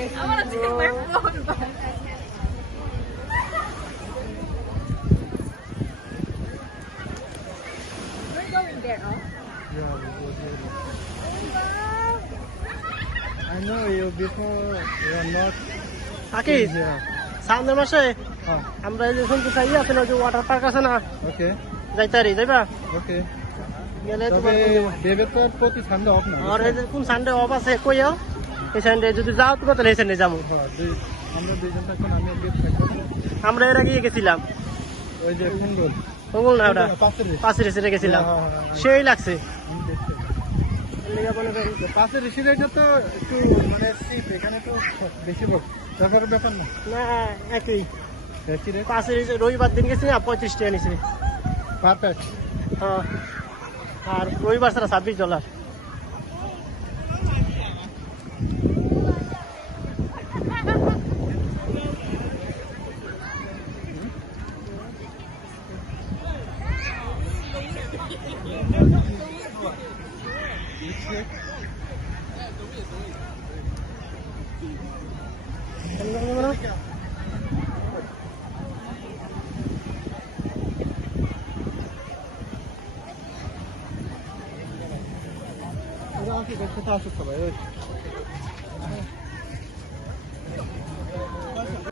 guys. I want to take my phone back. We're going there, oh? Yeah, it was really. I know you before you are not আকিস here. সামনের মাসে Oh, আমরা এই যে শুনতে চাই আছে না যে ওয়াটার পার্ক আছে না okay, যাইতারি যাইবা okay. গেলে তবে তোমার কোন যাবা? দেবে তো আর প্রতি সানডে অফ না আর এই যে কোন সানডে অফ আছে কইও এখানে যদি যাও তো তাহলে এখানে যাব। আমরা এর আগে গেছিলাম। ওটা? পাশের সেই লাগছে। তো। মানে না। একই। রবিবার দিন গেছি না পঁয়ত্রিশ টাকা হ্যাঁ আর রবিবার ছাড়া ছাব্বিশ ডলার 이렇게 다 하셨어 봐요.